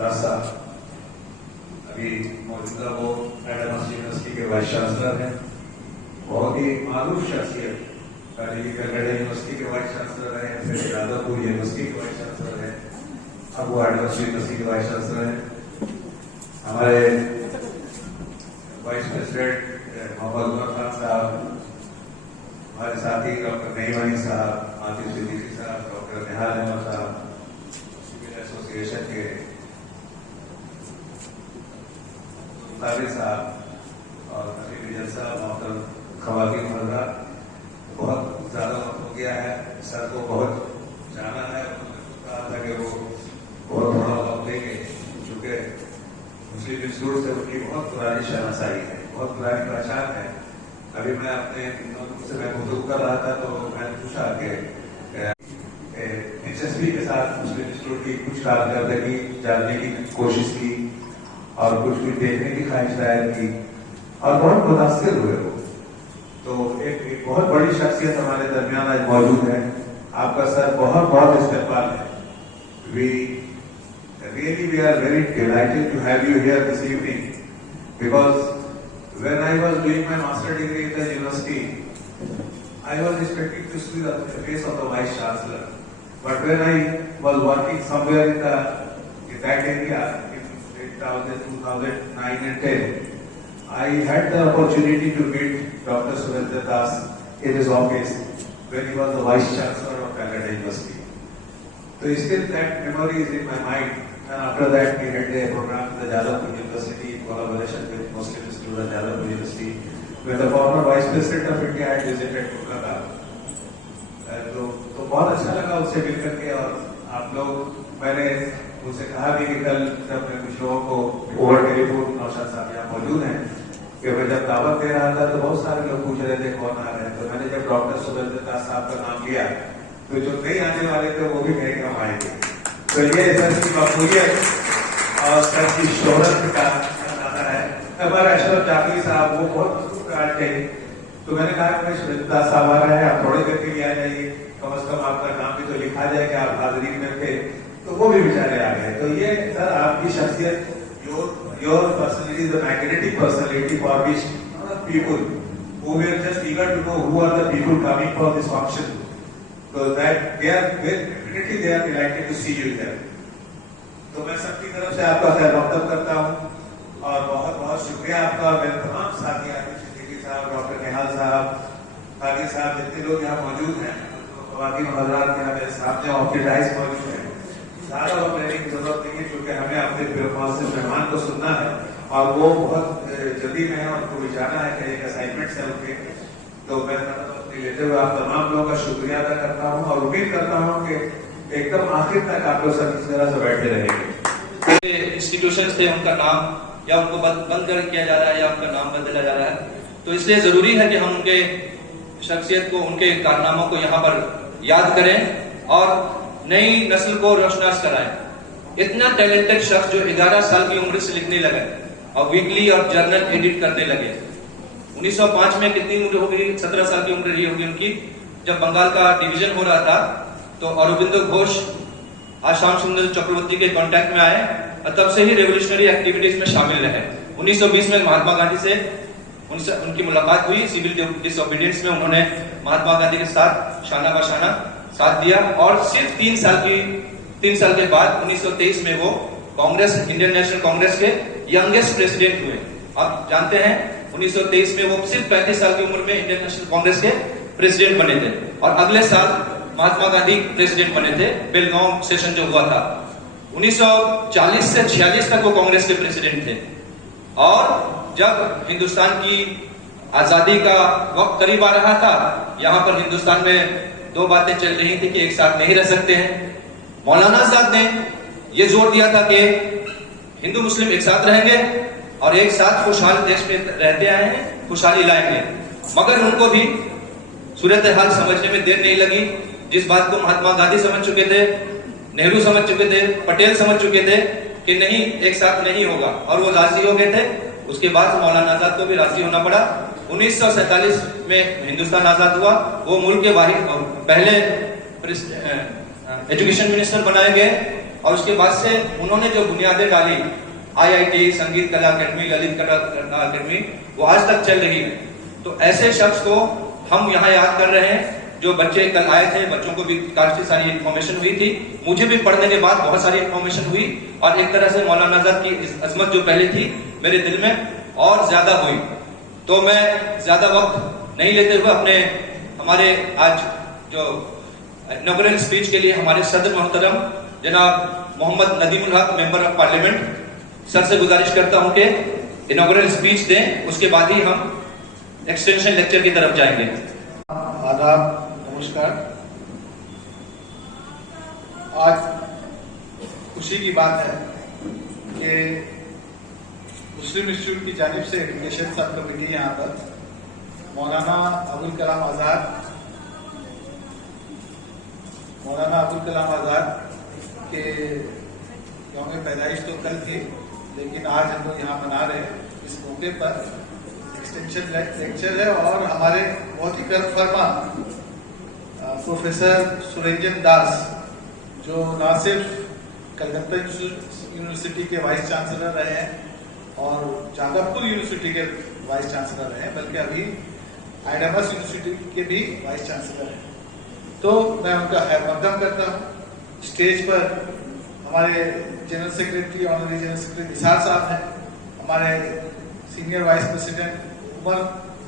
रास्ता अभी मौजूदा वो एडम्स यूनिवर्सिटी के वाइस चांसलर हैं, बहुत ही मारूफ शख्सियत। पहले कलकत्ता यूनिवर्सिटी के वाइस चांसलर रहे, फिर यादवपुर यूनिवर्सिटी के वाइस चांसलर रहे, अब वो एडम्स यूनिवर्सिटी के वाइस चांसलर हैं। हमारे वाइस प्रेसिडेंट मोहम्मद उमर खान साहब, हमारे साथी डॉक्टर नईमानी साहब, आतिफ सिद्दीकी साहब, डॉक्टर निहाल अहमद साहब, सिविल एसोसिएशन के साहब और नसीम साहब, मोहतरम खवातीन हज़रात, बहुत ज्यादा वक्त हो गया है, सर को बहुत जाना है। कहा था कि वो बहुत थोड़ा वक्त देंगे, चूंकि मुस्लिम इंस्टीट्यूट से उनकी बहुत पुरानी शनासाई है, बहुत पुरानी पहचान है। अभी मैं अपने से मैं गुफ्तगू कर रहा था तो मैंने पूछा कि HSB के साथ मुस्लिम इंस्टीट्यूट की कुछ कारकर्दगी जानने की कोशिश की और कुछ देखने की ख्वाहिश जाहिर की और बहुत मुतासिर हुए वो। तो एक बहुत बड़ी शख्सियत हमारे दरमियान आज मौजूद है। आपका सर बहुत बहुत इस्तेमाल है। We are very delighted to have you here this evening because when I was doing my master degree in the university, I was expecting to see the face of the vice chancellor, but when I was working somewhere in that area in 2009 and 10, I had the opportunity to meet Dr. Surendra Das in his office when he was the vice chancellor of Calcutta University. So still that memory is in my mind. And after that, we had a program in the Jadavpur University in collaboration with Muslim Institute of Jadavpur University, where the former Vice President of India had visited Kolkata. तो बहुत अच्छा लगा उससे मिलकर के। और आप लोग, मैंने उनसे कहा भी कि कल जब मैं कुछ लोगों को ओवर टेलीफोन, नौशाद साहब यहाँ मौजूद हैं, कि मैं जब दावत दे रहा था तो बहुत सारे लोग पूछ रहे थे कौन आ रहे हैं। तो मैंने जब डॉक्टर सुरेंद्र दास साहब का नाम लिया तो जो नहीं आने वाले थे वो भी मेरे काम आएंगे। तो ये सर की मकबूलियत और सर की शोहरत का नाता है। हमारा अशरफ जाफरी साहब वो बहुत मजबूत थे, तो मैंने कहा कि सुरेंद्र साहब आ रहे हैं, आप थोड़ी देर के लिए आ जाइए, कम से कम आपका नाम भी तो लिखा जाए कि आप हाजिरी में थे। तो वो भी बेचारे आ गए। तो ये सर आपकी शख्सियत, your personality is a magnetic personality for which people who were just eager to know who are the people coming for this function, so that they are delighted to see you here. तो मैं सबकी तरफ से आपका खैर मकदम करता हूँ और बहुत बहुत शुक्रिया आपका। मेरे तमाम साथी आतिफ सिद्दीकी साहब, डॉक्टर निहाल साहब, ताकि साहब, जितने लोग यहाँ मौजूद हैं, खवातीन हज़रात यहाँ मेरे सामने ऑक्यूपाइज मौजूद हैं। सारा और कहने की जरूरत नहीं है, क्योंकि हमें अपने मेहमान को सुनना है और वो बहुत जल्दी में है और उनको जाना है, कहीं असाइनमेंट्स है उनके। तो मैं लेते हुए आप तमाम लोगों का शुक्रिया अदा करता हूँ और उम्मीद करता हूँ कि एकदम आखिर तक आप लोग सब इस तरह से बैठे रहेंगे। इंस्टीट्यूशन थे, उनका नाम या उनको बंद किया जा रहा है या उनका नाम बदला जा रहा है, तो इसलिए जरूरी है कि हम उनके शख्सियत को, उनके कारनामों को यहाँ पर याद करें और नई नस्ल को रोशनास कराएं। इतना टैलेंटेड शख्स जो 11 साल की उम्र से लिखने लगे और वीकली और जर्नल एडिट करने लगे। 1905 में कितनी उम्र हो गई? 17 साल की उम्र रही होगी उनकी, जब बंगाल का डिवीजन हो रहा था। तो अरविंदो घोष आसाम सुंदर चक्रवर्ती के कांटेक्ट में आए और तब से ही रेवोल्यूशनरी एक्टिविटीज में शामिल रहे। 1920 में महात्मा गांधी से उनकी मुलाकात हुई। सिविल डिसओबीडियंस में उन्होंने महात्मा गांधी के साथ शाना बशाना साथ दिया और सिर्फ 3 साल के बाद 1923 में वो कांग्रेस, इंडियन नेशनल कांग्रेस के यंगेस्ट प्रेसिडेंट हुए। आप जानते हैं 1923 में वो सिर्फ 35 साल की उम्र में इंडियन नेशनल कांग्रेस के प्रेसिडेंट बने थे और अगले साल महात्मा गांधी प्रेसिडेंट बने थे। बेलगांव सेशन जो हुआ था 1940 से 46 तक वो कांग्रेस के प्रेसिडेंट थे। और जब हिंदुस्तान की आजादी का वक्त करीब आ रहा था, यहाँ पर हिंदुस्तान में 2 बातें चल रही थी कि एक साथ नहीं रह सकते हैं। मौलाना आजाद ने यह जोर दिया था कि हिंदू मुस्लिम एक साथ रहेंगे और एक साथ खुशहाल देश में रहते आए हैं, खुशहाली लाएंगे। मगर उनको भी सूरत हाल समझने में देर नहीं लगी। जिस बात को महात्मा गांधी समझ चुके थे, नेहरू समझ चुके थे, पटेल समझ चुके थे कि नहीं, एक साथ नहीं होगा, और वो राजी हो गए थे। उसके बाद मौलाना आजाद को भी राजी होना पड़ा। 1947 में हिंदुस्तान आजाद हुआ। वो मुल्क के पहले एजुकेशन मिनिस्टर बनाए गए और उसके बाद से उन्होंने जो बुनियादें डाली, IIT, संगीत कला अकेडमी, ललित कला अकेडमी, वो आज तक चल रही है। तो ऐसे शख्स को हम यहाँ याद कर रहे हैं। जो बच्चे कल आए थे, बच्चों को भी काफी सारी इन्फॉर्मेशन हुई थी, मुझे भी पढ़ने के बाद बहुत सारी इन्फॉर्मेशन हुई, और एक तरह से मौलाना आजाद की अजमत जो पहले थी मेरे दिल में और ज्यादा हुई। तो मैं ज्यादा वक्त नहीं लेते हुए अपने हमारे आज जो इनॉग्रेशन स्पीच के लिए हमारे सदर मोहतरम जनाब मोहम्मद नदीमुल हक, मेंबर ऑफ पार्लियामेंट, सर से गुजारिश करता हूं कि इनॉग्रेशन स्पीच दें, उसके बाद ही हम एक्सटेंशन लेक्चर की तरफ जाएंगे। आदाब, नमस्कार। आज खुशी की बात है कि मुस्लिम इंस्टीट्यूट की जानिब से एजुकेशन सब कमेटी यहाँ पर मौलाना अबुल कलाम आजाद के यौम पैदाइश तो कल थी, लेकिन आज हम लोग यहाँ मना रहे हैं। इस मौके पर एक्सटेंशन लेक्चर है और हमारे बहुत ही गर्व फरमा प्रोफेसर सुरेंजन दास, जो ना सिर्फ कलकत्ता यूनिवर्सिटी के वाइस चांसलर रहे हैं और जादवपुर यूनिवर्सिटी के वाइस चांसलर रहे हैं, बल्कि अभी आईडीएमएस यूनिवर्सिटी के भी वाइस चांसलर हैं। तो मैं उनका खैर मकदम करता हूँ। स्टेज पर हमारे general secretary, honorary general secretary Nisar Sahab हैं, हमारे senior vice president Umar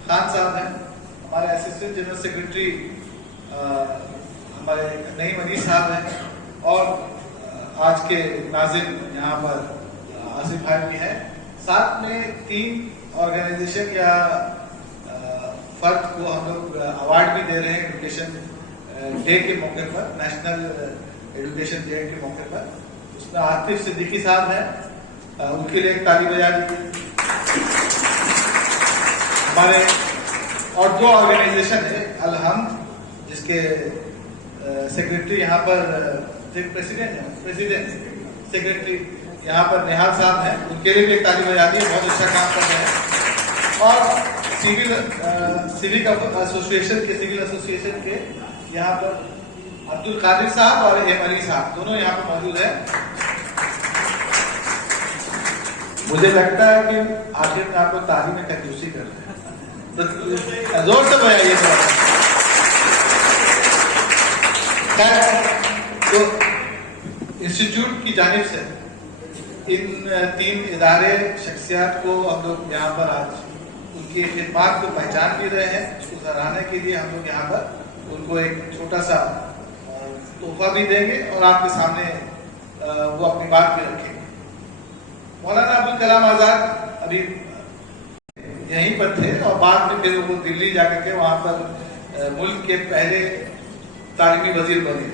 Khan Sahab हैं, हमारे असिस्टेंट जनरल सेक्रेटरी हमारे नईम अली साहब हैं, और आज के नाज़िम यहाँ पर आसिफ भाई भी हैं। साथ में 3 ऑर्गेनाइजेशन या फर्द को हम लोग अवार्ड भी दे रहे हैं एजुकेशन डे के मौके पर, नेशनल एजुकेशन डे के मौके पर। उसमें आतिफ सिद्दीकी साहब हैं, उनके लिए एक ताली बजा दीजिए। हमारे और 2 ऑर्गेनाइजेशन है, अलहम्द, जिसके सेक्रेटरी यहाँ पर प्रेसिडेंट सेक्रेटरी यहाँ पर निहाल साहब हैं, उनके लिए भी एक ताली बजा दी, बहुत अच्छा काम कर रहे हैं। और सिविक एसोसिएशन के यहाँ पर अब्दुल कादिर साहब और एम अली साहब दोनों यहाँ पर मौजूद हैं। मुझे लगता है कि आखिर में आप लोग ताली में कंजूसी कर रहे हैं, तो जोर से बजाइए। तो इंस्टीट्यूट की जानिब से इन 3 इदारे शख्सियात को हम लोग यहाँ पर आज उनकी खिदमत को पहचान भी रहे हैं। उसको सराहने के लिए हम लोग यहाँ पर उनको एक छोटा सा तोहफा भी देंगे और आपके सामने वो अपनी बात भी रखेंगे। मौलाना अबुल कलाम आजाद अभी यहीं पर थे और बाद में फिर वो दिल्ली जाकर के वहां पर मुल्क के पहले तालीमी वजीर बने।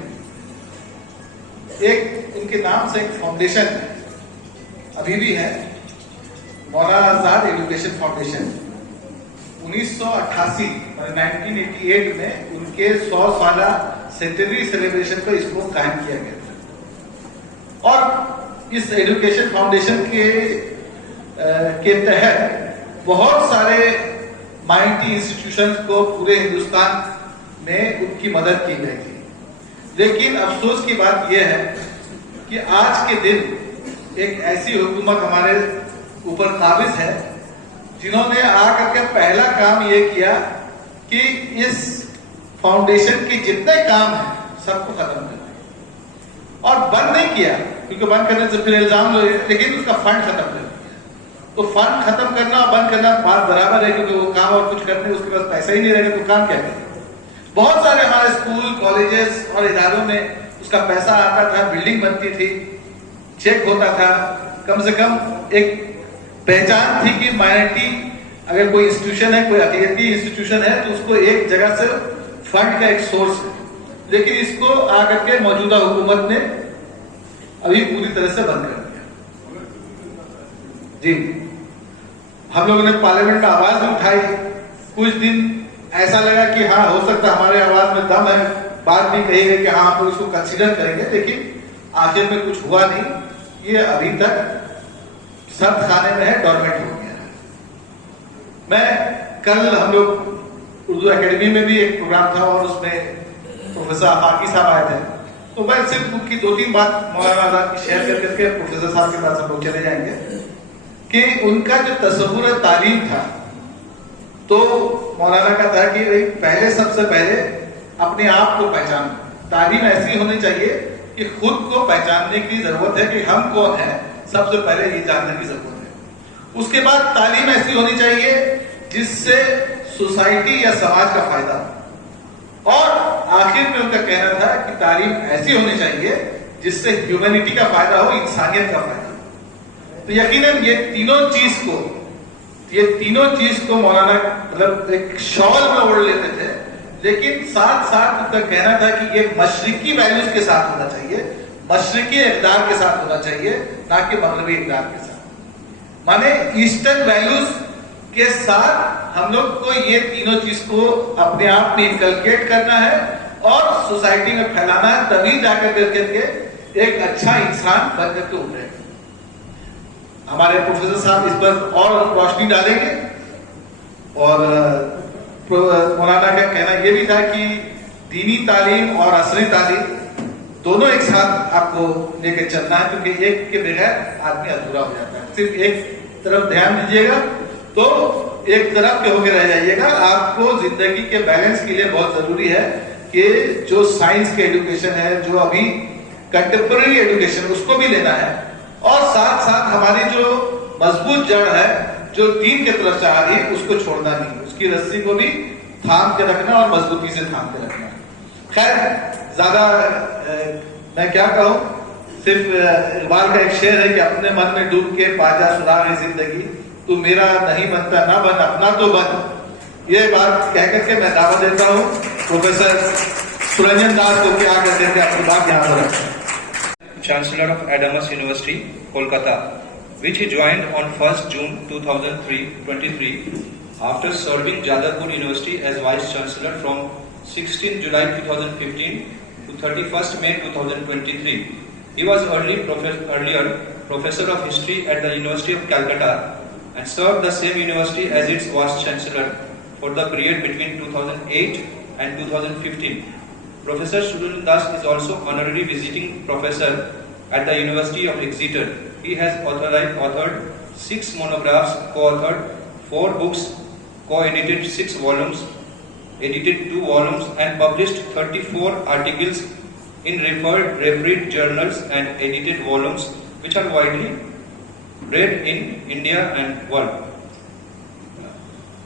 एक उनके नाम से एक फाउंडेशन अभी भी है, मौलाना आजाद एजुकेशन फाउंडेशन। 1988 1988 में उनके 100 साला सेंचुरी सेलिब्रेशन पर इसको कायम किया गया था। और इस एजुकेशन फाउंडेशन के तहत बहुत सारे माइटी इंस्टीट्यूशंस को पूरे हिंदुस्तान में उनकी मदद की गई थी। लेकिन अफसोस की बात यह है कि आज के दिन एक ऐसी हुकूमत हमारे ऊपर काबिज है जिन्होंने आकर के पहला काम यह किया कि इस फाउंडेशन के जितने काम हैं सबको खत्म कर दिया। और बंद नहीं किया, क्योंकि बंद करने से फिर इल्जाम लो, लेकिन उसका फंड खत्म कर दिया। तो फंड खत्म करना और बंद करना बात बराबर है, क्योंकि वो काम और कुछ करते उसके पास पैसा ही नहीं रहेगा तो काम क्या करेगा। बहुत सारे हमारे स्कूल, कॉलेजेस और इदारों में उसका पैसा आता था, बिल्डिंग बनती थी, चेक होता था, कम से कम एक पहचान थी कि माइनॉरिटी अगर कोई इंस्टीट्यूशन है, कोई अकेली इंस्टीट्यूशन है, तो उसको एक जगह से फंड का एक सोर्स है। लेकिन इसको आकर के मौजूदा हुकूमत ने अभी पूरी तरह से बंद कर दिया। जी, हम लोगों ने पार्लियामेंट में आवाज भी उठाई, कुछ दिन ऐसा लगा कि हाँ हो सकता हमारे आवाज में दम है, बात भी कही गई कि हाँ हम इसको कंसीडर करेंगे, लेकिन आखिर में कुछ हुआ नहीं। ये अभी तक सब खाने में है, डॉर्मेंट हो गया है। मैं कल हम लोग उर्दू एकेडमी में भी एक प्रोग्राम था और उसमें प्रोफेसर आफाकी साहब आए थे, तो मैं सिर्फ उनकी 2-3 बात मौलाना आजाद की शेयर करके प्रोफेसर साहब के पास हम लोग चले जाएंगे कि उनका जो तस्वुर तालीम था, तो मौलाना का था कि पहले सबसे पहले अपने आप को पहचान, तालीम ऐसी होनी चाहिए कि खुद को पहचानने की जरूरत है कि हम कौन है, सबसे पहले ये जानने की जरूरत है। उसके बाद तालीम ऐसी होनी चाहिए जिससे सोसाइटी या समाज का फायदा, और आखिर में उनका कहना था कि तालीम ऐसी होनी चाहिए जिससे ह्यूमैनिटी का फायदा हो, इंसानियत का फायदा। तो यकीनन ये तीनों चीज को मौलाना मतलब एक शॉल में ओढ़ लेते थे, लेकिन साथ साथ उनका कहना था कि ये मशरिकी वैल्यूज के साथ होना चाहिए, मशरिकी इक़दार के साथ होना चाहिए, ना कि मगरबी इक़दार के साथ। माने ईस्टर्न वैल्यूज के साथ हम लोग को ये तीनों चीज को अपने आप में इनकलकेट करना है और सोसाइटी में फैलाना है, तभी जाकर करके एक अच्छा इंसान बन करके उभरेगा। हमारे प्रोफेसर साहब इस पर और रोशनी डालेंगे। और मौलाना का कहना यह भी था कि दीनी तालीम और असरी तालीम दोनों एक साथ आपको लेकर चलना है, क्योंकि एक के बगैर आदमी अधूरा हो जाता है। सिर्फ एक तरफ ध्यान दीजिएगा तो एक तरफ के होकर रह जाइएगा। आपको जिंदगी के बैलेंस के लिए बहुत जरूरी है कि जो साइंस के एजुकेशन है, जो अभी कंटेम्पररी एजुकेशन, उसको भी लेना है, और साथ साथ हमारी जो मजबूत जड़ है जो दीन के तरफ चाह रही है उसको छोड़ना नहीं, उसकी रस्सी को भी थाम के रखना और मजबूती से थाम के रखना। खैर ज्यादा मैं क्या कहूं, सिर्फ इकबाल का एक शेर है कि अपने मन में डूब के पाजा सुराग जिंदगी, तू मेरा नहीं बनता ना बन, अपना तो बन। ये बात कह करके मैं दावा देता हूँ प्रोफेसर सुरंजन दास को क्या कहते हैं अपनी बात यहाँ पर रखें। Chancellor of Adamas University, Kolkata, which he joined on 1st June 2023 after serving Jadavpur University as Vice Chancellor from 16 July 2015 to 31st May 2023. He was earlier Professor of History at the University of Calcutta and served the same university as its Vice Chancellor for the period between 2008 and 2015. Professor Surendranath Das is also honorary visiting professor at the University of Exeter. He has authored 6 monographs, co-authored 4 books, co-edited 6 volumes, edited 2 volumes, and published 34 articles in referred journals and edited volumes, which are widely read in India and world.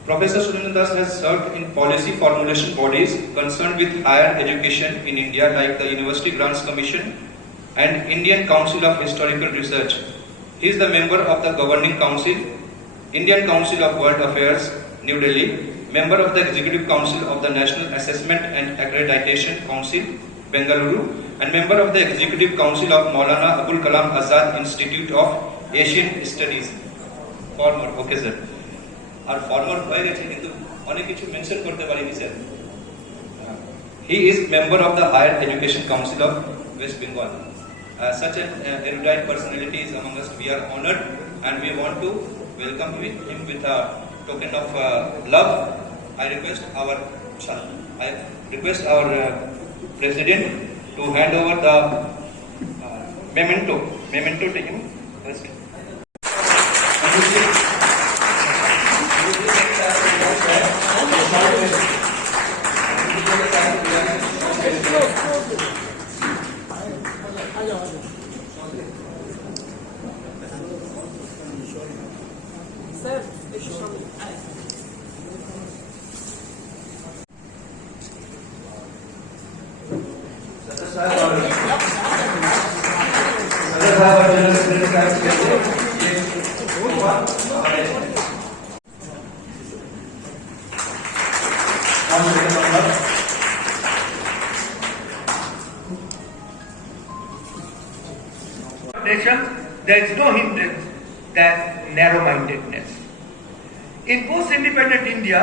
Professor Surendranath Das has served in policy formulation bodies concerned with higher education in India like the University Grants Commission and Indian Council of Historical Research. He is the member of the Governing Council, Indian Council of World Affairs, New Delhi, member of the Executive Council of the National Assessment and Accreditation Council, Bengaluru, and member of the Executive Council of Maulana Abul Kalam Azad Institute of Asian Studies. Former, okay sir. আর ফর্মাল হয়ে গেছে কিন্তু অনেক কিছু মেনশন করতে পারিনি sir. He is member of the Higher Education Council of West Bengal. Such an erudite personality is among us. We are honored and we want to welcome him with a token of love. I request our president to hand over the memento to him first. There is no hindrance than narrow-mindedness. In post-independent India,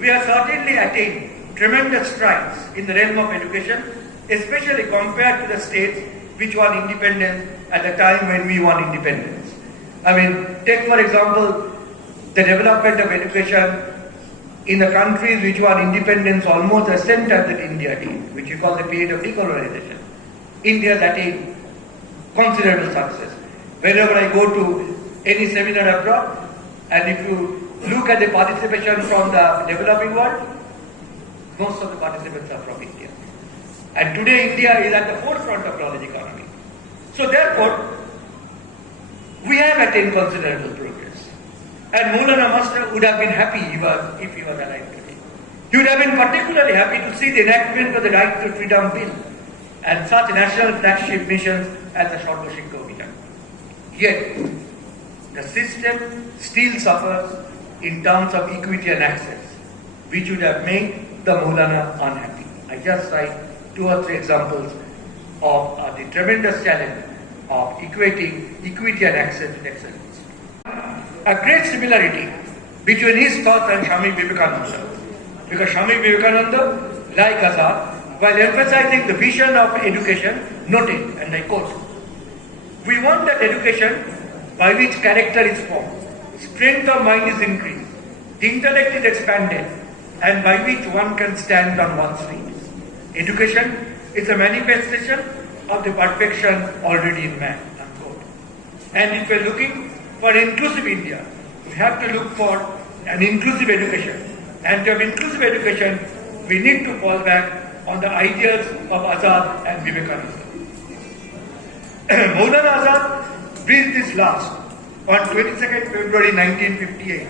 we have certainly attained tremendous strides in the realm of education, especially compared to the states which won independence at the time when we won independence. I mean, take for example the development of education in the countries which won independence almost the same time that India did, which we call the period of decolonization. India has attained considerable success. Whenever I go to any seminar abroad, and if you look at the participation from the developing world, most of the participants are from India. And today India is at the forefront of knowledge economy. So therefore, we have attained considerable progress. And Maulana Master would have been happy if he was alive today. He would have been particularly happy to see the enactment of the Right to Freedom Bill and such national flagship missions as the Sarva Shiksha Abhiyan. Yet, the system still suffers in terms of equity and access, which would have made the Maulana unhappy. I just cite 2 or 3 examples of the tremendous challenge of equating equity and access with excellence. A great similarity between his thoughts and Swami Vivekananda, because Swami Vivekananda, like Azad, while emphasizing the vision of education, noted, and I quote, "We want that education by which character is formed, strength of mind is increased, intellect is expanded, and by which one can stand on one's feet. Education is a manifestation of the perfection already in man." Unquote. And if we're looking for inclusive India, we have to look for an inclusive education. And to have inclusive education, we need to fall back on the ideas of Azad and Vivekananda. Maulana Azad breathed his last on 22nd February 1958,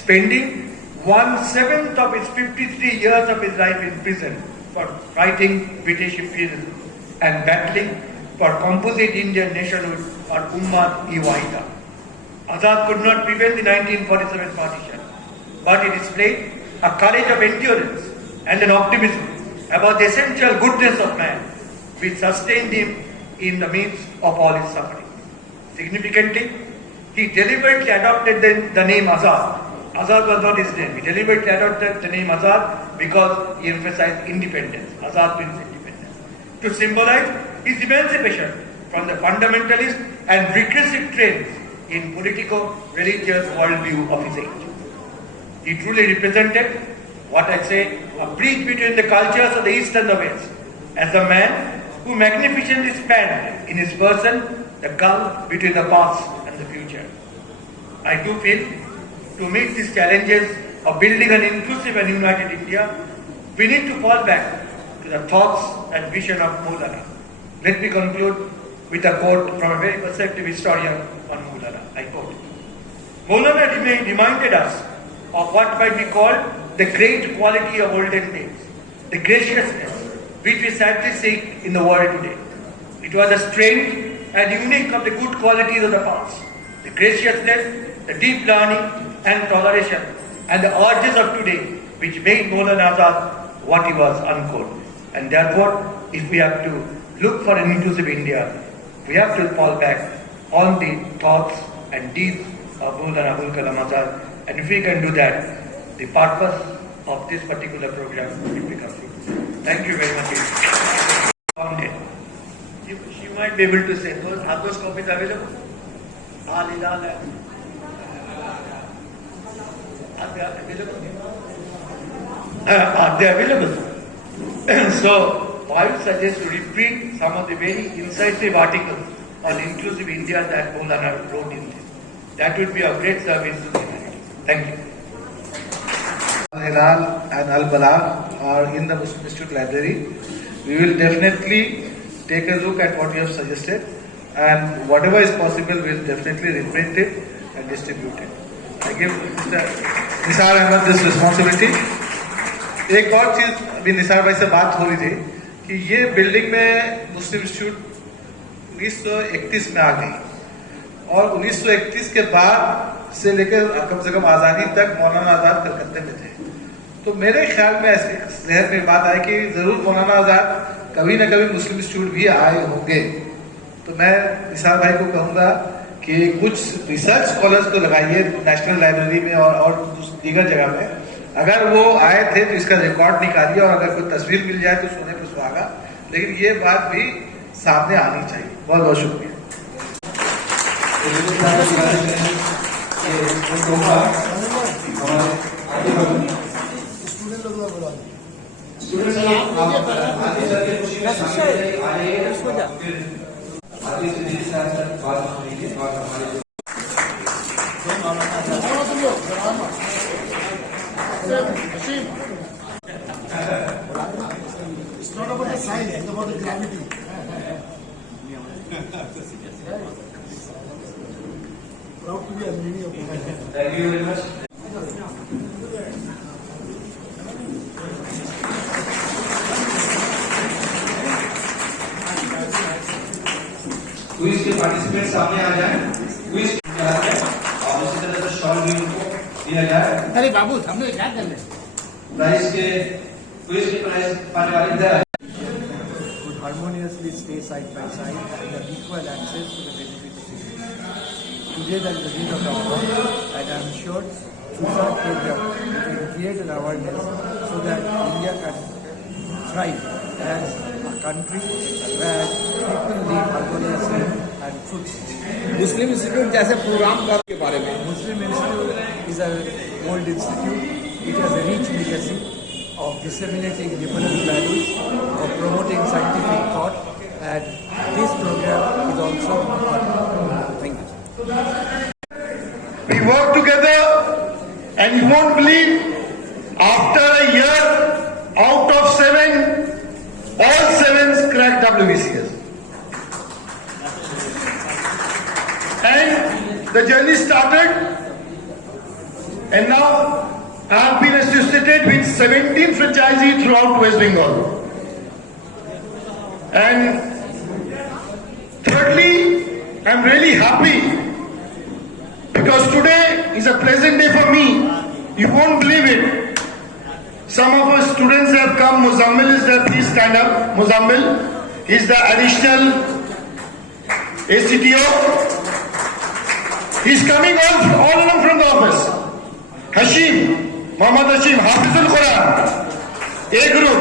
spending 1/7 of his 53 years of his life in prison for fighting British imperialism and battling for composite Indian nationhood or Ummah-e-Wahida. Azad could not prevent the 1947 partition, but he displayed a courage of endurance and an optimism about the essential goodness of man, which sustained him in the midst of all his suffering. Significantly, he deliberately adopted the name Azad. Azad was not his name. He deliberately adopted the name Azad because he emphasized independence. Azad means independence. To symbolize his emancipation from the fundamentalist and regressive trends in politico-religious worldview of his age. He truly represented what I say, a bridge between the cultures of the East and the West, as a man who magnificently spanned in his person the gulf between the past and the future. I do feel to meet these challenges of building an inclusive and united India, we need to fall back to the thoughts and vision of Maulana. Let me conclude with a quote from a very perceptive historian on Maulana. I quote, "Maulana reminded us of what might be called the great quality of olden days, the graciousness which we sadly seek in the world today. It was the strength and unique of the good qualities of the past, the graciousness, the deep learning and toleration, and the urges of today which made Maulana Azad what he was," unquote. And therefore, if we have to look for an inclusive India, we have to fall back on the thoughts and deeds of Maulana Abul Kalam Azad. And if we can do that, the purpose of this particular program will become fruitful. Thank you very much. She might be able to say, are those copies available? Are they available? Are they available? So, I would suggest to reprint some of the very incisive articles on inclusive India that Maulana wrote in this. That would be a great service to the humanity. Thank you. Hilal and Al-Balagh are in the Muslim Institute library. We will definitely take a look at what you have suggested, and whatever is possible, we will definitely reprint it and distribute it. I give Mr. Nisar Ahmed this responsibility. एक और चीज अभी निसार भाई से बात हो रही थी कि ये बिल्डिंग में मुस्लिम इंस्टीट्यूट 1931 में आ गई और 1931 के बाद से लेकर कम से कम आज़ादी तक मौलाना आज़ाद कलकत्ते में थे। तो मेरे ख्याल में ऐसे जहन में बात आई कि जरूर मौलाना आज़ाद कभी ना कभी मुस्लिम इंस्टीट्यूट भी आए होंगे। तो मैं निसार भाई को कहूँगा कि कुछ रिसर्च स्कॉलर्स को लगाइए नेशनल लाइब्रेरी में और दीगर जगह में। अगर वो आए थे तो इसका रिकॉर्ड निकालिए और अगर कोई तस्वीर मिल जाए तो सोने पर सुहागा, लेकिन ये बात भी सामने आनी चाहिए। बहुत बहुत शुक्रिया। स्टूडेंट्स आगे चल के खुशी में शामिल आइए आगे से मेरे साथ बात सुनिए और हमारे It's not about the size, it's about the gravity. Proud to be a mini of thank you very much quiz के पार्टिसिपेंट सामने आ जाएं क्विज और इसी तरह से शॉर्ट भी उनको दिया जाए अरे बाबू हम लोग क्या कर रहे प्राइस के क्विज के प्राइस पाने वाले इधर आए would harmoniously stay side by side and have equal access to the benefit of citizens. Today there is a day of our work, and I am sure through our program we can create an awareness so that India can thrive as a country where people live harmoniously and fruitfully. मुस्लिम इंस्टीट्यूट जैसे प्रोग्राम के बारे में Muslim Institute is an old institute. It has a rich legacy of disseminating liberal values, of promoting scientific thought, and this program is also part of it. Thank you. We work together, and you won't believe, after a year, out of 7, all 7 cracked WBCS. And the journey started, and now I have been associated with 17 franchisees throughout West Bengal. And thirdly, I'm really happy because today is a pleasant day for me. You won't believe it. Some of our students have come. Muzammil is there. Please stand up. Muzammil is the additional ACTO. He's coming all along from the office. Hashim, Muhammad Hashim, Hafizul Quran, A group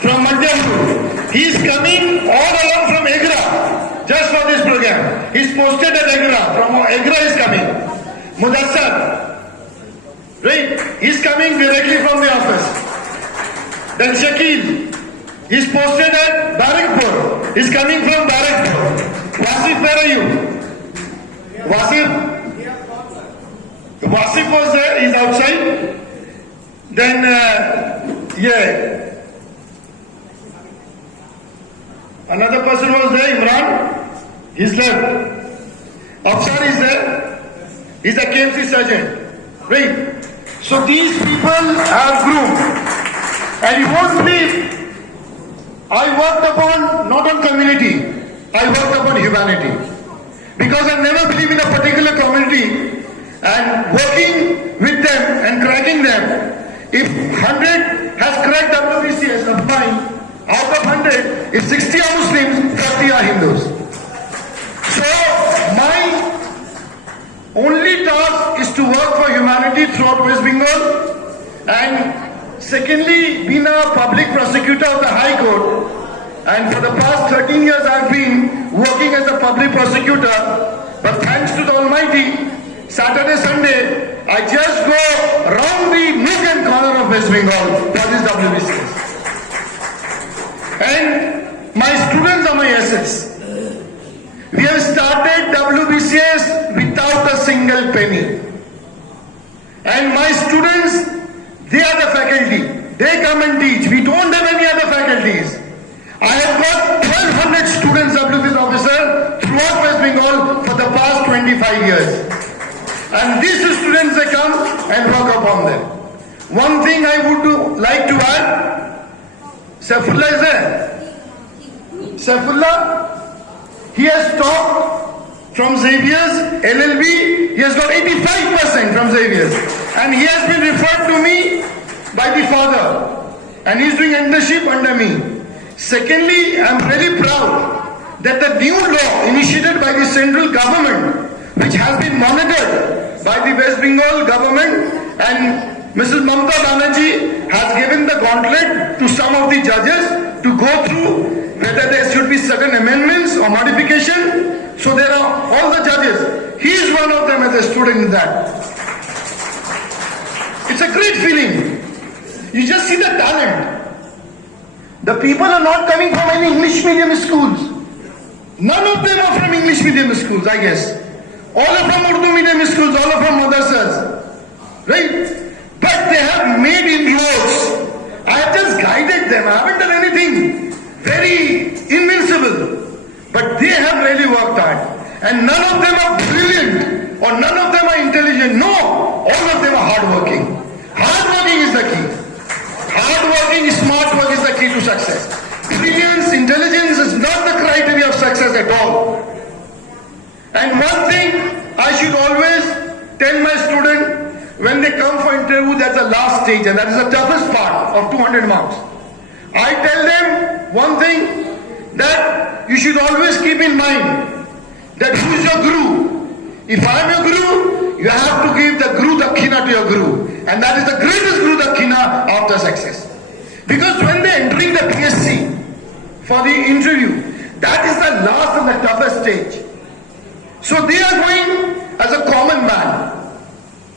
from Madhya group. He's coming all along from Agra just for this program. He's posted at Agra. From Agra is coming. Mudassar, right? He's coming directly from the office. Then Shakil, he's posted at Barakpur. He's coming from Barakpur. Wasif, where are you? Wasif? Wasif was there, he's outside. Then, another person was there, Imran. He's left. Afsar is there. He's a KMC surgeon. Right? So these people are groomed. And you won't believe, I worked upon, not on community, I worked upon humanity. Because I never believe in a particular community and working with them and cracking them. If 100 has cracked WBCS, fine. Out of 100, if 60 are Muslims, 40 are Hindus. So my only task is to work for humanity throughout West Bengal, and secondly, being a public prosecutor of the High Court, and for the past 13 years I've been working as a public prosecutor, but thanks to the Almighty, Saturday, Sunday, I just go round the nook and corner of West Bengal for this WBCS. And my students are my assets. We have started WBCS without a single penny. And my students, they are the faculty. They come and teach. We don't have any other faculties. I have got 1,200 students, WBCS officer, throughout West Bengal for the past 25 years. And these students, they come and work upon them. One thing I would like to add, Saifullah is there. Saifullah, he has taught from Xavier's, LLB, he has got 85% from Xavier's. And he has been referred to me by the father. And he is doing internship under me. Secondly, I am really proud that the new law initiated by the central government, which has been monitored by the West Bengal government, and Mrs. Mamata Banerjee has given the gauntlet to some of the judges to go through whether there should be certain amendments or modification. So there are all the judges. He is one of them as a student in that. It's a great feeling. You just see the talent. The people are not coming from any English medium schools. None of them are from English medium schools, I guess. All are from Urdu medium schools, all are from madrasas. Right? But they have made inroads. I have just guided them. I haven't done anything very invincible. But they have really worked hard. And none of them are brilliant or none of them are intelligent. No, all of them are hardworking. Hardworking is the key. Hardworking, smart work is the key to success. Brilliance, intelligence is not the criteria of success at all. And one thing I should always tell my student, when they come for interview, that's the last stage and that is the toughest part of 200 marks. I tell them one thing, that you should always keep in mind that who is your guru. If I am your guru, you have to give the guru dakshina to your guru. And that is the greatest guru dakshina after success. Because when they are entering the PSC for the interview, that is the last and the toughest stage. So they are going as a common man.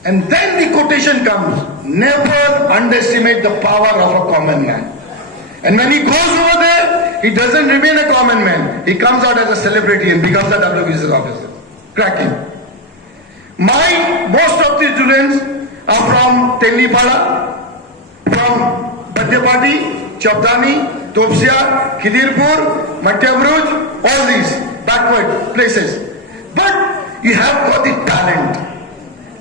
And then the quotation comes, never underestimate the power of a common man. And when he goes over there, he doesn't remain a common man. He comes out as a celebrity and becomes a WBCS officer. Cracking. Most of the students are from Tenlipada, from Badyapati, Chavdani, Topsia, Khidirpur, Madhyabruj, all these backward places. But you have got the talent.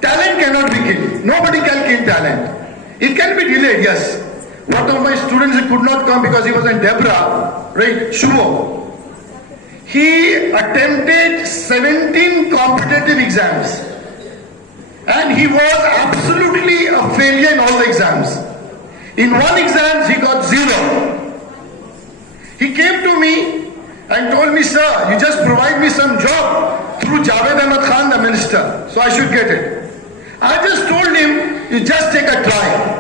Talent cannot be killed. Nobody can kill talent. It can be delayed, yes. One of my students could not come because he was in Debra, right? Shubho. He attempted 17 competitive exams. And he was absolutely a failure in all the exams. In one exam, he got 0. He came to me and told me, sir, you just provide me some job through Javed Ahmed Khan, the minister. So I should get it. I just told him, you just take a try.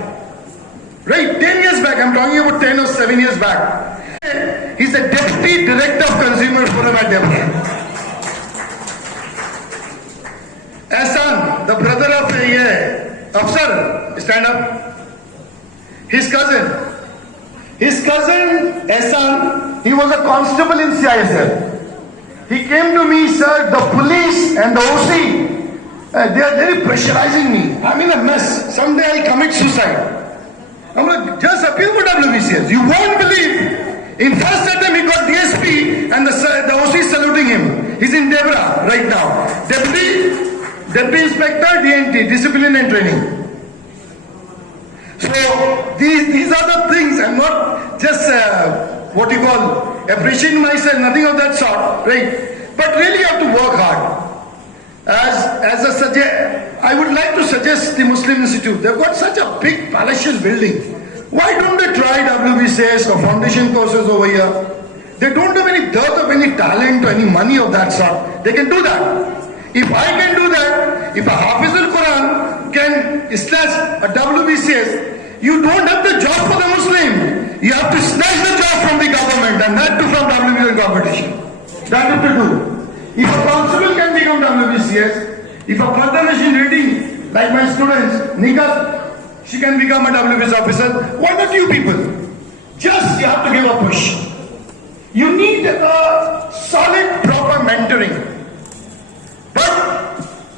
Right, 10 years back, I'm talking about 10 or 7 years back. He's the Deputy Director of Consumer Forum at Deborah. Ehsan, the brother of Afsar, stand up. His cousin, Ehsan, he was a constable in CISL. He came to me, sir, the police and the OC, they are very pressurizing me. I'm in a mess. Someday I'll commit suicide. I'm like, just appeal for WBCS. You won't believe. In first attempt he got DSP and the OC is saluting him. He's in Debra right now. Deputy Inspector, DNT, Discipline and Training. So these are the things. I'm not just what you call appreciating myself, nothing of that sort, right? But really you have to work hard. I would like to suggest the Muslim Institute. They've got such a big palatial building. Why don't they try WBCS or foundation courses over here? They don't have any dearth of any talent or any money of that sort. They can do that. If I can do that, if a Hafiz al-Quran can snatch a WBCS, you don't have the job for the Muslim. You have to snatch the job from the government and that too from WBCS competition. That is to do. If a constable can become WBCS, if a further machine reading, like my students, Nikat, she can become a WBCS officer, why not you people? Just you have to give a push. You need a solid, proper mentoring. But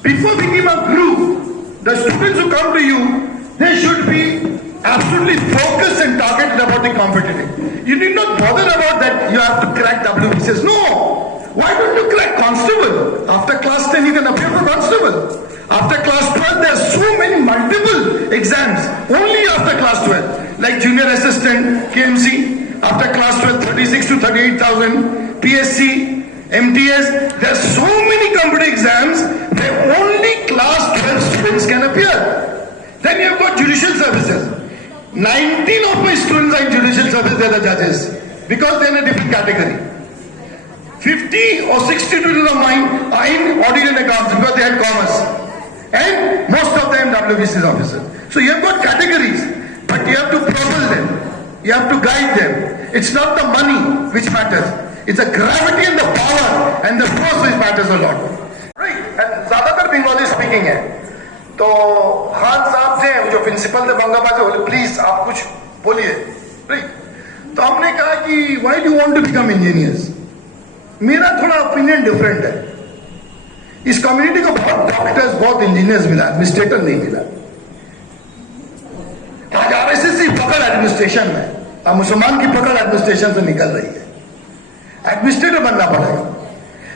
before becoming a guru, the students who come to you, they should be absolutely focused and targeted about the competitive. You need not bother about that you have to crack WBCS. No! Why don't you crack constable? After class 10 you can appear for constable. After class 12 there are so many multiple exams. Only after class 12. Like junior assistant, KMC. After class 12, 36 to 38,000. PSC, MTS. There are so many competitive exams where only class 12 students can appear. Then you have got judicial services. 19 of my students are in judicial service, they are the judges. Because they are in a different category. 50 or 60 students of mine are in audit and accounts because they had commerce. And most of them WBCS officers. So you have got categories, but you have to propel them. You have to guide them. It's not the money which matters. It's the gravity and the power and the force which matters a lot. Right. And ज़्यादातर Bengali speaking है. तो खान साहब से जो प्रिंसिपल थे बंगाबाद से बोले प्लीज आप कुछ बोलिए. Right. तो हमने कहा कि why do want to become engineers. मेरा थोड़ा ओपिनियन डिफरेंट है। इस कम्युनिटी को बहुत डॉक्टर्स, बहुत इंजीनियर्स मिला, एडमिनिस्ट्रेटर नहीं मिला। आज आरएसएस की पकड़ एडमिनिस्ट्रेशन में, अब मुसलमान की पकड़ एडमिनिस्ट्रेशन से निकल रही है, एडमिनिस्ट्रेटर बनना पड़ेगा।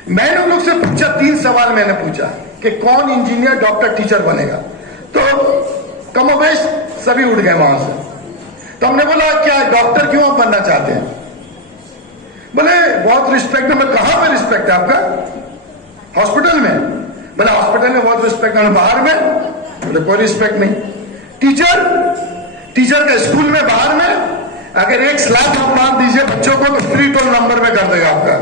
मैंने उन लोग से पूछा, 3 सवाल मैंने पूछा कि कौन इंजीनियर, डॉक्टर, टीचर बनेगा, तो कमोबेश सभी उठ गए वहां से। तो हमने बोला क्या डॉक्टर क्यों आप बनना चाहते हैं? बोले बहुत रिस्पेक्ट है। मैं कहां में रिस्पेक्ट है आपका? हॉस्पिटल में? बोले हॉस्पिटल में बहुत रिस्पेक्ट है, बाहर में? बोले कोई रिस्पेक्ट नहीं। टीचर? टीचर का स्कूल में, बाहर में? अगर 1 स्लैब आप मार दीजिए बच्चों को तो फ्री टोल नंबर में कर देगा आपका,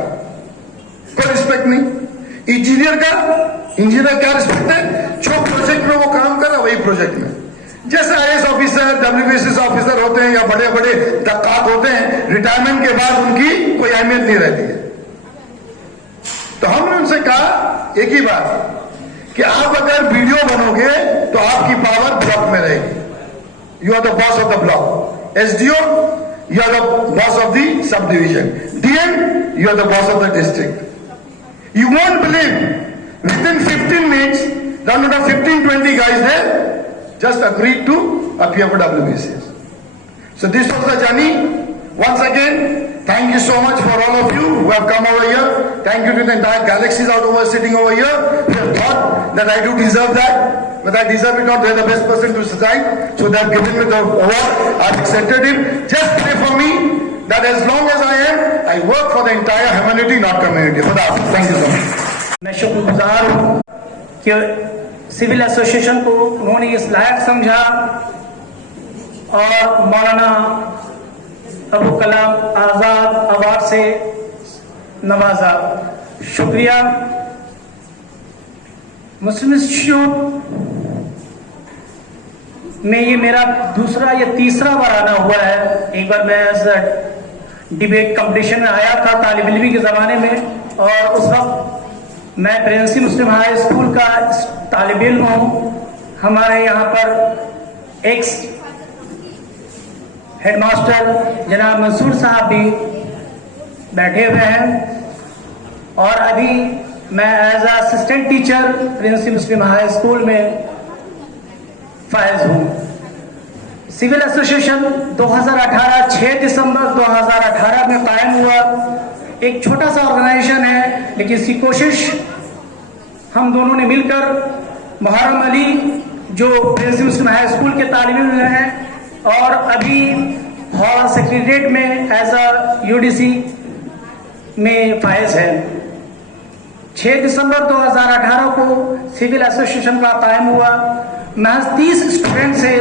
कोई रिस्पेक्ट नहीं। इंजीनियर का? इंजीनियर क्या रिस्पेक्ट है? जो प्रोजेक्ट में वो काम कर रहा वही प्रोजेक्ट में। जैसे आईएएस ऑफिसर, डब्ल्यूबीएसएस ऑफिसर होते हैं या बड़े बड़े दक्कात होते हैं, रिटायरमेंट के बाद उनकी कोई अहमियत नहीं रहती है। तो हमने उनसे कहा एक ही बात कि आप अगर वीडियो बनोगे तो आपकी पावर ब्लॉक में रहेगी। You are the boss of the block. SDO, you are the boss of the sub division. DM, you are the boss of the district. You won't believe, within 15 minutes, down to 15-20 guys there just agreed to appear for WBCS. So this was the journey. Once again, thank you so much for all of you who have come over here. Thank you to the entire galaxies out over sitting over here. We have thought that I do deserve that, but I deserve it not. They're the best person to decide. So they have given me the award. I've accepted it. Just pray for me that as long as I am, I work for the entire humanity, not community. Thank you so much. मैं शुक्रगुजार हूँ कि civil association को उन्होंने इस लायक समझा और मौलाना अबू कलाम आज़ाद अवार्ड से नवाजा। शुक्रिया। मुस्लिम इंस्टीट्यूट में ये मेरा दूसरा या तीसरा बार आना हुआ है। एक बार मैं डिबेट कंपटीशन में आया था तालिब इल्मी के ज़माने में, और उस वक्त मैं प्रेजेंसी मुस्लिम हाई स्कूल का तालिब इल्म हूँ। हमारे यहाँ पर एक्स हेडमास्टर जनाब मंसूर साहब भी बैठे हुए हैं, और अभी मैं एज असिस्टेंट टीचर प्रेजेंसी मुस्लिम हाई स्कूल में फायज हूँ। सिविल एसोसिएशन 2018 6 दिसंबर 2018 में कायम हुआ। एक छोटा सा ऑर्गेनाइजेशन है, लेकिन इसकी कोशिश हम दोनों ने मिलकर, मुहर्रम अली जो प्रेजेंसी मुस्लिम हाई स्कूल के तालिब इल्म हैं और अभी हावड़ा सेक्रेटरीट में एज अ यूडीसी में फायज है। 6 दिसंबर 2018 को सिविल एसोसिएशन का कायम हुआ। महज 30 स्टूडेंट से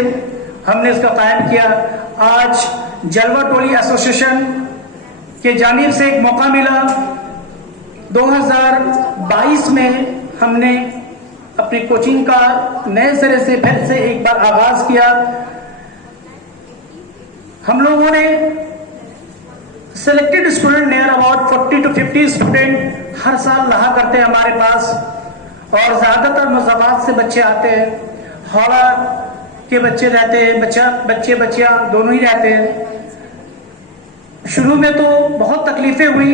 हमने इसका कायम किया। आज जलवा टोली एसोसिएशन के जानिब से एक मौका मिला। 2022 में हमने अपनी कोचिंग का नए सिरे से फिर से एक बार आगाज किया। हम लोगों ने selected student, near about 40 to 50 student हर साल रहा करते हैं हमारे पास, और ज्यादातर मुज़ाफ़ात से बच्चे आते हैं। हावड़ा के बच्चे रहते हैं, बच्चियां दोनों ही रहते हैं। शुरू में तो बहुत तकलीफें हुई,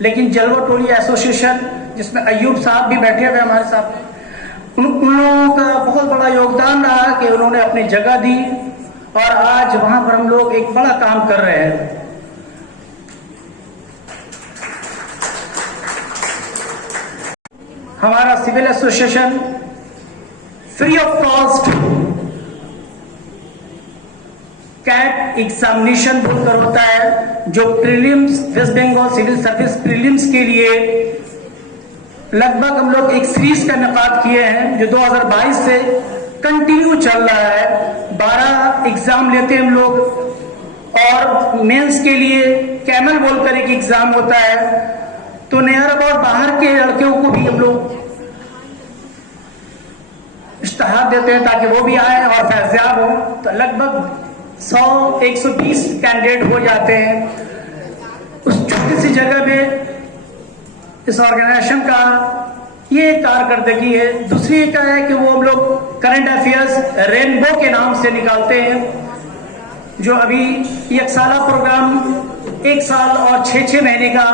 लेकिन जलवा टोली एसोसिएशन जिसमें अय्यूब साहब भी बैठे हुए हमारे साथ, उन लोगों का बहुत बड़ा योगदान रहा कि उन्होंने अपनी जगह दी, और आज वहां पर हम लोग एक बड़ा काम कर रहे हैं। हमारा civil association free of cost CAT examination बोलकर होता है, जो prelims, West Bengal civil service prelims के लिए लगभग हम लोग एक सीरीज का इनेकाद किए हैं, जो 2022 से कंटिन्यू चल रहा है। 12 एग्जाम लेते हैं हम लोग, और मेंस के लिए कैमल बोलकर एक एग्जाम होता है। तो नियर अबाउट बाहर के लड़कियों को भी हम लोग इश्तहार देते हैं ताकि वो भी आए और फैज़याब हो। तो लगभग 100-120 कैंडिडेट हो जाते हैं उस छोटी सी जगह में। इस ऑर्गेनाइजेशन का ये कारकर्दगी है। दूसरी क्या है कि वो हम लोग करंट अफेयर्स रेनबो के नाम से निकालते हैं, जो अभी एक साला प्रोग्राम 1 साल और 6 महीने का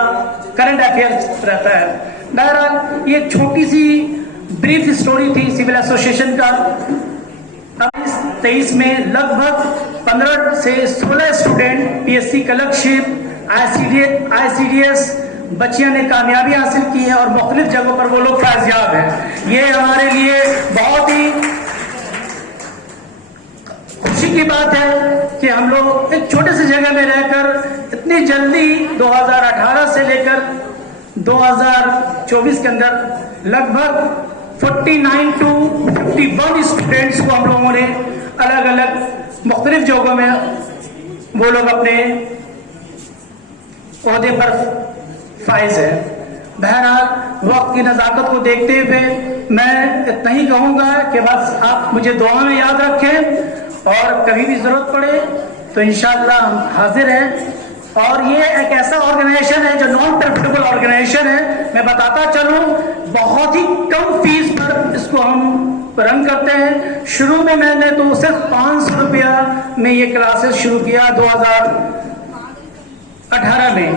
करंट अफेयर्स रहता है। बहरहाल ये छोटी सी ब्रीफ स्टोरी थी सिविल एसोसिएशन का। 23 में लगभग 15 से 16 स्टूडेंट पीएससी क्लर्कशिप, ICDS बच्चियां ने कामयाबी हासिल की है और मुख्तलिफ जगहों पर वो लोग फैज़याब हैं। ये हमारे लिए बहुत ही खुशी की बात है कि हम लोग एक छोटे से जगह में रहकर इतनी जल्दी 2018 से लेकर 2024 के अंदर लगभग 49 to 51 स्टूडेंट्स को हम लोगों ने अलग अलग मुख्तलिफ जगहों में वो लोग अपने ओहदे पर फाइज है। बहरहाल वक्त की नज़ाकत को देखते हुए मैं इतना ही कहूँगा कि बस आप मुझे दुआ में याद रखें और कभी भी ज़रूरत पड़े तो इंशाअल्लाह हम हाजिर हैं। और ये एक ऐसा ऑर्गेनाइजेशन है जो नॉन प्रॉफिटेबल ऑर्गेनाइजेशन है। मैं बताता चलूँ, बहुत ही कम फीस पर इसको हम रन करते हैं। शुरू में मैंने तो सिर्फ 500 रुपया में ये क्लासेस शुरू किया 2018 में।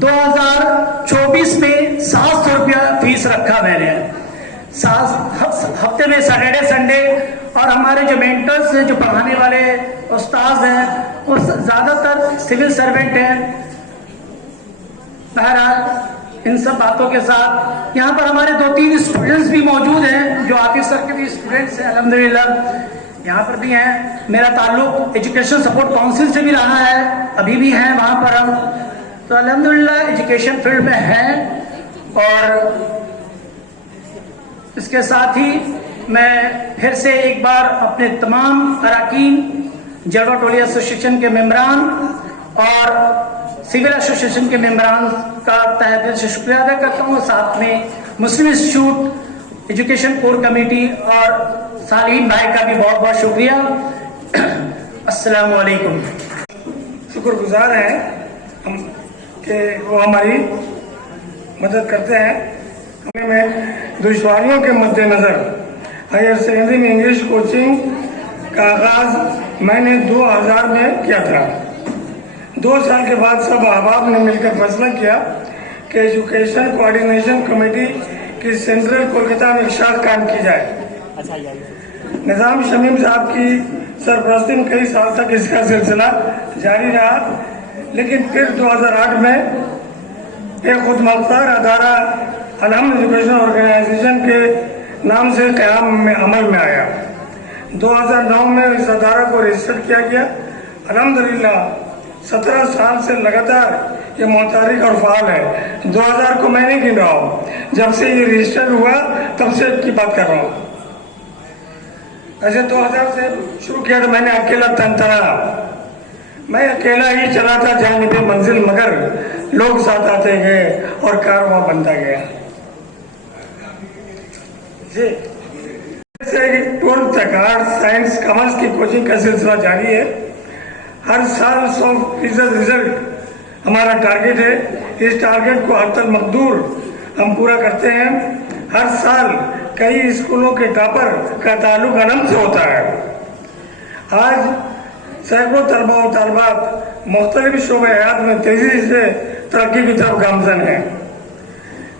2024 में 700 रुपया फीस रखा मैंने। हफ्ते में सैटरडे संडे, और हमारे जो मेंटर्स हैं, जो पढ़ाने वाले उस्ताद हैं, वो ज्यादातर सिविल सर्वेंट हैं। बहरहाल इन सब बातों के साथ यहाँ पर हमारे 2-3 स्टूडेंट्स भी मौजूद हैं जो आतिफ सर के भी स्टूडेंट्स हैं, अल्हम्दुलिल्लाह यहाँ पर भी हैं। मेरा ताल्लुक एजुकेशन सपोर्ट काउंसिल से भी रहा है, अभी भी हैं वहाँ पर हम, तो अल्हम्दुलिल्लाह एजुकेशन फील्ड में हैं। और इसके साथ ही मैं फिर से एक बार अपने तमाम अराकीन, जलवा टोली एसोसिएशन के मेंबरान और सिविल एसोसिएशन के मेंबरान का तहे दिल से शुक्रिया अदा करता हूँ। साथ में मुस्लिम इंस्टीट्यूट एजुकेशन कोर कमेटी और सालीन भाई का भी बहुत बहुत शुक्रिया। अस्सलाम वालेकुम। शुक्रगुजार हैं हम कि वो हमारी मदद करते हैं। हमें में दुश्वारियों के मद्देनज़र हायर सेकेंडरी में इंग्लिश कोचिंग का आगाज़ मैंने 2000 में किया था। 2 साल के बाद सब अहबाब ने मिलकर फैसला किया कि एजुकेशन कोऑर्डिनेशन कमेटी की सेंट्रल कोलकाता में एक शाख कायम की जाए। निज़ाम शमीम साहब की सरपरस्ती में कई साल तक इसका सिलसिला जारी रहा, लेकिन फिर 2008 में एक खुद मुख्तार अदारा अलहम्द एजुकेशन ऑर्गेनाइजेशन के नाम से क़याम में अमल में आया। 2009 में इस अदारा को रजिस्टर किया गया। अल्हम्दुलिल्लाह 17 साल से लगातार ये मोहतारिक और फाल है। 2000 को मैं नहीं गिन रहा हूँ, जब से ये रजिस्टर हुआ तब से की बात कर रहा हूँ। ऐसे 2000 से शुरू किया तो मैंने अकेला तनतना, मैं अकेला ही चला था जानिब मंजिल, मगर लोग साथ आते गए और कारवां बनता गया। जी, 12th तक आर्ट्स साइंस कॉमर्स की कोचिंग का सिलसिला जारी है। हर साल 100% रिजल्ट हमारा टारगेट है। इस टारगेट को हद तक मकदूर हम पूरा करते हैं। हर साल कई स्कूलों के टॉपर का ताल्लुक अनम से होता है। आज सैकड़ों तलबा और तालबात मुख्तलिफ शोबे हयात में तेजी से तरक्की की तरफ गामजन है।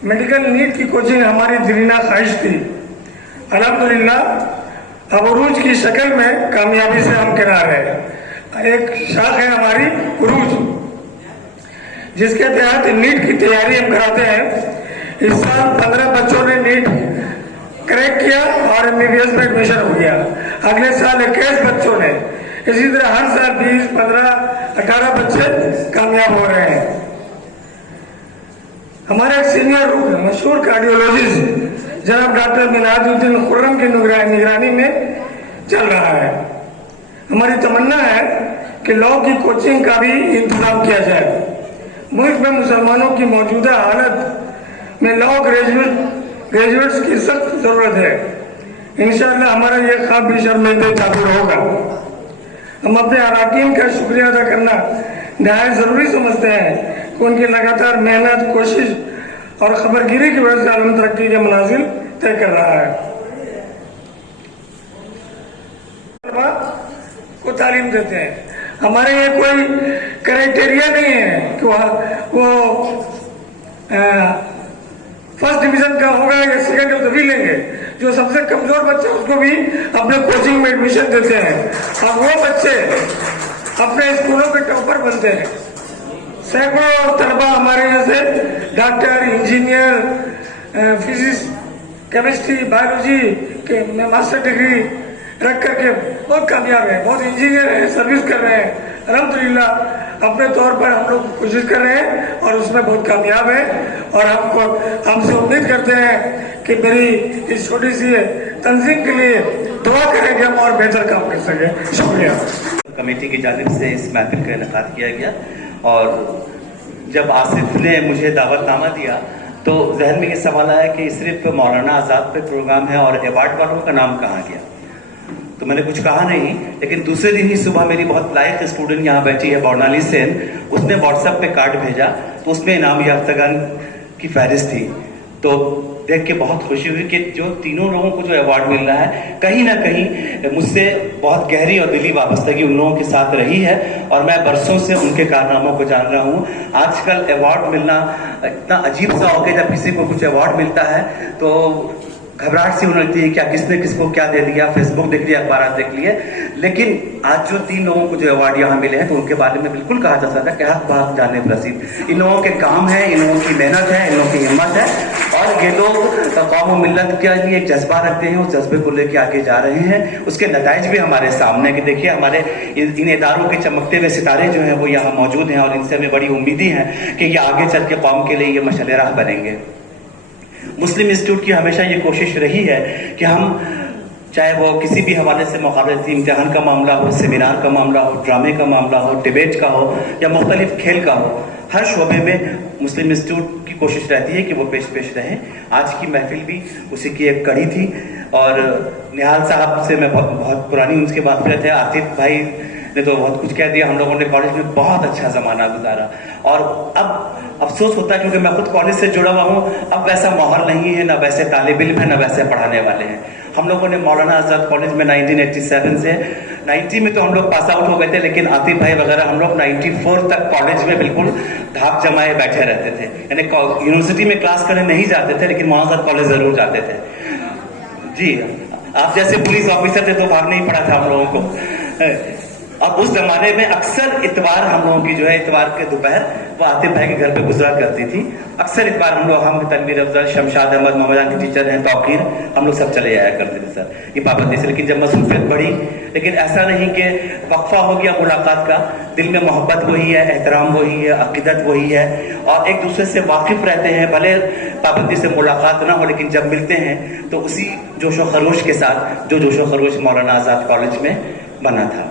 मेडिकल नीट की कोचिंग हमारी दिलीना ख्वाहिश थी। अल्हम्दुलिल्लाह अब उरूज की शक्ल में कामयाबी से हम किनार है। एक शाख है हमारी उरूज, जिसके तहत नीट की तैयारी हम कराते हैं। इस साल 15 बच्चों ने नीट क्रैक किया और MBBS में एडमिशन हो गया। अगले साल 21 बच्चों ने, इसी तरह हर साल 20, 15, 18 बच्चे कामयाब हो रहे हैं। हमारे एक सीनियर मशहूर कार्डियोलॉजिस्ट जनाब डॉक्टर मिनाजुद्दीन खुर्रम की निगरानी में चल रहा है। हमारी तमन्ना है कि लॉ की कोचिंग का भी इंतजाम किया जाए। मुल्क में मुसलमानों की मौजूदा हालत में लॉ ग्रेजुएट्स की सख्त जरूरत है। इंशाअल्लाह हमारा यह ख्वाब भी शर्मिंदे ताबूर होगा। हम अपने अराकीन का शुक्रिया अदा करना नहायत जरूरी समझते हैं कि उनकी लगातार मेहनत, कोशिश और खबरगिरी की वजह से आलम तरक्की के मनाजिल तय कर रहा है। को तालीम देते हैं। हमारे ये कोई क्राइटेरिया नहीं है कि वो फर्स्ट डिवीजन का होगा या सेकंड हो तभी लेंगे। जो सबसे कमजोर बच्चा उसको भी अपने कोचिंग में एडमिशन देते हैं और वो बच्चे अपने स्कूलों के टॉपर बनते हैं। सैकड़ों तलबा हमारे यहाँ से doctor, engineer, physics, chemistry, biology के मास्टर डिग्री रख करके बहुत कामयाब है, बहुत इंजीनियर है, सर्विस कर रहे हैं। अल्हम्दुलिल्लाह अपने तौर पर हम लोग कोशिश कर रहे हैं और उसमें बहुत कामयाब है और हमसे उम्मीद करते हैं कि मेरी इस छोटी सी तंजीम के लिए दुआ करें कि हम और बेहतर काम कर सकें। शुक्रिया। कमेटी की जानिब से इस महफिल का इनेकाद किया गया और जब आसिफ ने मुझे दावतनामा दिया तो जहन में ये सवाल आया कि सिर्फ मौलाना आज़ाद पे प्रोग्राम है और अवार्ड वालों का नाम कहाँ गया। तो मैंने कुछ कहा नहीं, लेकिन दूसरे दिन ही सुबह मेरी बहुत लायक स्टूडेंट यहाँ बैठी है बौर्नाली सेन, उसने व्हाट्सएप पे कार्ड भेजा तो उसमें इनाम याफ्तागान की फहरिस्त थी। तो देख के बहुत खुशी हुई कि जो तीनों लोगों को जो अवार्ड मिल रहा है कहीं ना कहीं मुझसे बहुत गहरी और दिली वाबस्तगी उन लोगों के साथ रही है और मैं बरसों से उनके कारनामों को जान रहा हूँ। आजकल अवार्ड मिलना इतना अजीब सा हो गया, जब किसी को कुछ अवार्ड मिलता है तो घबराहट सी होने लगती है, क्या किसने किसको क्या दे दिया, फेसबुक देख लिया, अखबार देख लिए। लेकिन आज जो 3 लोगों को जो अवार्ड यहाँ मिले हैं तो उनके बारे में बिल्कुल कहा जा सकता है कि हक बात जाने प्रसिद्ध। इन लोगों के काम है, इन लोगों की मेहनत है, इन लोगों की हिम्मत है और ये लोग कौम मिल्लत के लिए एक जज्बा रखते हैं, उस जज्बे को लेकर आगे जा रहे हैं। उसके नताइज भी हमारे सामने कि देखिए हमारे इन इदारों के चमकते हुए सितारे जो हैं वो यहाँ मौजूद हैं और इनसे हमें बड़ी उम्मीदें हैं कि ये आगे चल के कौम के लिए ये मशाल राह बनेंगे। मुस्लिम इंस्टीट्यूट की हमेशा ये कोशिश रही है कि हम चाहे वो किसी भी हवाले से मुकाबलती इम्तिहान का मामला हो, सेमिनार का मामला हो, ड्रामे का मामला हो, डिबेट का हो या मुख्तलिफ खेल का हो, हर शोबे में मुस्लिम इंस्टीट्यूट की कोशिश रहती है कि वो पेश रहे। आज की महफिल भी उसी की एक कड़ी थी और निहाल साहब से मैं बहुत पुरानी उनके वाक़ियत है। आतिफ भाई ने तो बहुत कुछ कह दिया। हम लोगों ने कॉलेज में बहुत अच्छा ज़माना गुजारा और अब अफसोस होता है क्योंकि मैं खुद कॉलेज से जुड़ा हुआ हूँ, अब वैसा माहौल नहीं है, ना वैसे तालिब इल्म है, ना वैसे पढ़ाने वाले हैं। हम लोगों ने मौलाना आज़ाद कॉलेज में 1987 से 90 में तो हम लोग पास आउट हो गए थे, लेकिन आतिफ भाई वगैरह हम लोग 94 तक कॉलेज में बिल्कुल धाक जमाए बैठे रहते थे। यानी यूनिवर्सिटी में क्लास करने नहीं जाते थे, लेकिन मौलाना आज़ाद कॉलेज जरूर जाते थे। जी, आप जैसे पुलिस ऑफिसर थे तो भाग नहीं पड़ा था हम लोगों को। अब उस जमाने में अक्सर इतवार हम लोगों की जो है इतवार के दोपहर वो आतिफ भाई के घर पे गुजरा करती थी। अक्सर इतवार हम तनवीर अफजल, शमशाद अहमद, मोहम्मद की टीचर हैं, तौकीर, हम लोग सब चले जाया करते थे सर, ये पाबंदी से। लेकिन जब मसरूफियत बढ़ी, लेकिन ऐसा नहीं कि वक्फा हो गया मुलाकात का, दिल में मोहब्बत वही है, एहतराम वही है, अकीदत वही है और एक दूसरे से वाकिफ रहते हैं। भले पाबंदी से मुलाकात ना हो, लेकिन जब मिलते हैं तो उसी जोशो खरोश के साथ जो जोशो खरोश मौलाना आज़ाद कॉलेज में बना था।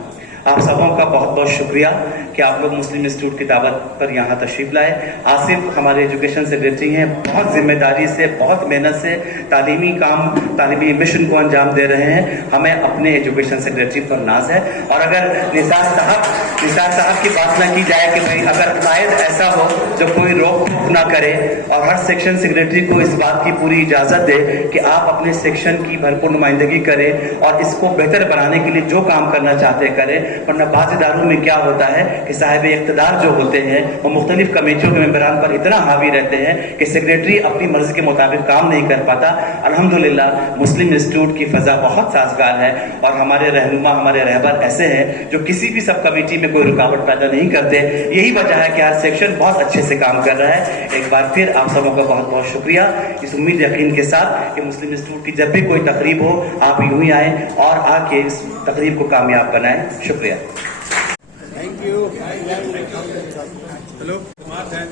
आप सबों का बहुत बहुत शुक्रिया कि आप लोग मुस्लिम इंस्टीट्यूट की दावत पर यहाँ तशरीफ लाए। आसिफ हमारे एजुकेशन सेक्रेटरी हैं, बहुत जिम्मेदारी से, बहुत मेहनत से तालीमी काम, तालीमी मिशन को अंजाम दे रहे हैं। हमें अपने एजुकेशन सेक्रेटरी पर नाज है। और अगर निसार साहब की बात ना की जाए कि भाई अगर शायद ऐसा हो जो कोई रोक टोक ना करे और हर सेक्शन सेक्रेटरी को इस बात की पूरी इजाजत दे कि आप अपने सेक्शन की भरपूर नुमाइंदगी करें और इसको बेहतर बनाने के लिए जो काम करना चाहते करें। वरना बाज़ इदारों में क्या होता है कि साहिब इख्तिदार जो होते हैं वो मुख्तलिफ कमेटियों के मेंबरान पर इतना हावी रहते हैं कि सेक्रेटरी अपनी मर्जी के मुताबिक काम नहीं कर पाता। अल्हम्दुलिल्लाह मुस्लिम इंस्टीट्यूट की फ़ज़ा बहुत साजगार है और हमारे रहनुमा, हमारे रहबर ऐसे हैं जो किसी भी सब कमेटी में कोई रुकावट पैदा नहीं करते। यही वजह है कि हर सेक्शन बहुत अच्छे से काम कर रहा है। एक बार फिर आप सबों का बहुत बहुत शुक्रिया, इस उम्मीद यकीन के साथ कि मुस्लिम इंस्टीट्यूट की जब भी कोई तकरीब हो आप यूं ही आए और आके इस तकरीब को कामयाब बनाएं। शुक्रिया। Thank you. हेलो, बात है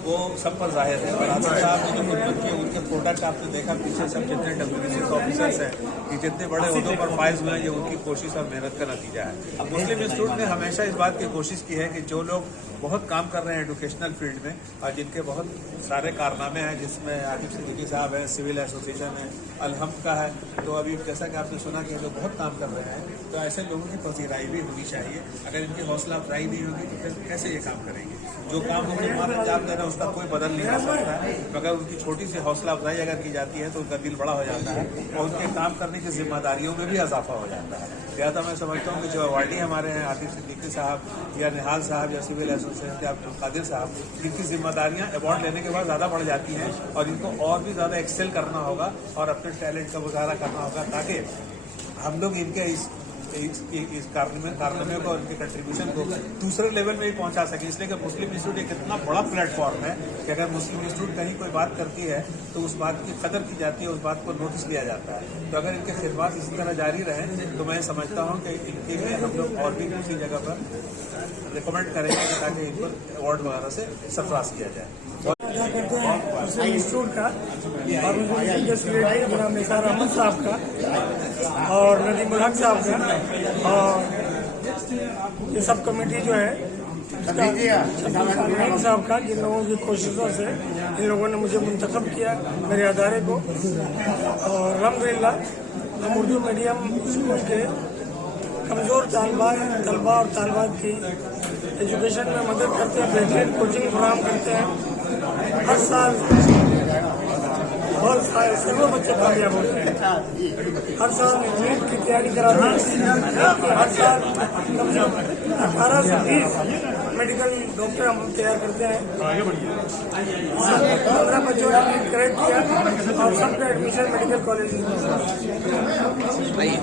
वो सब पर जाहिर है और आसिफ साहब ने जो खिदमत की, उनके प्रोडक्ट आपने देखा पीछे सब जितने WBCS ऑफिसर्स हैं, ये जितने बड़े ओहदों पर फाइज हुए हैं, ये उनकी कोशिश और मेहनत का नतीजा है। अब मुस्लिम इंस्टीट्यूट ने हमेशा इस बात की कोशिश की है कि जो लोग बहुत काम कर रहे हैं एजुकेशनल फील्ड में और जिनके बहुत सारे कारनामे हैं, जिसमें आतिफ सिद्दीकी साहब हैं, सिविल एसोसिएशन है, अलहम का है, तो अभी जैसा कि आपने सुना कि जो बहुत काम कर रहे हैं, तो ऐसे लोगों की पसीराई भी होनी चाहिए। अगर इनकी हौसला अफजाई नहीं होगी तो फिर कैसे ये काम करेंगे? जो काम हम जमात अंजाम दे रहे हैं उसका कोई बदल नहीं हो सकता है, मगर उनकी छोटी सी हौसला अफजाई अगर की जाती है तो उनका दिल बड़ा हो जाता है और उनके काम करने की जिम्मेदारियों में भी इजाफा हो जाता है। लिहाजा मैं समझता हूँ कि जो अवार्डी हमारे हैं आतिफ सिद्दीकी साहब या निहाल साहब या सिविल हुसैन अब्दुल कादिर साहब, इनकी जिम्मेदारियां अवार्ड लेने के बाद ज़्यादा बढ़ जाती हैं और इनको और भी ज़्यादा एक्सेल करना होगा और अपने टैलेंट का मुजाहरा करना होगा ताकि हम लोग इनके इस कारनामे को और इनके कंट्रीब्यूशन को दूसरे लेवल में ही पहुंचा सके। इसलिए कि मुस्लिम इंस्टीट्यूट एक इतना बड़ा प्लेटफॉर्म है कि अगर मुस्लिम इंस्टीट्यूट कहीं कोई बात करती है तो उस बात की कदर की जाती है, उस बात को नोटिस लिया जाता है। तो अगर इनके खिदमत इसी तरह जारी रहें तो मैं समझता हूँ कि इनके लिए हम लोग और भी दूसरी जगह पर रिकमेंड करेंगे ताकि इन पर अवार्ड वगैरह से सरफराज किया जाए। इंस्टीट्यूट का और जनाब निसार अहमद साहब का और नदीम उल हक साहब का और ये सब कमेटी जो है साहब का, जिन लोगों की कोशिशों से इन लोगों ने मुझे मुंतखब किया मेरे अदारे को। और अल्हम्दुलिल्लाह हम उर्दू मीडियम स्कूल के कमज़ोर तलबा और तालबात की एजुकेशन में मदद करते हैं, बेहतरीन कोचिंग फराहम करते हैं। हर साल बहुत सारे सैकड़ों बच्चे कामयाब होते हैं। हर साल नीट की तैयारी कराते हैं। हर साल कम से कम 18 से 20 मेडिकल डॉक्टर हम तैयार करते हैं। 15 बच्चों ने नीट क्रैक किया और सबका एडमिशन मेडिकल कॉलेज में।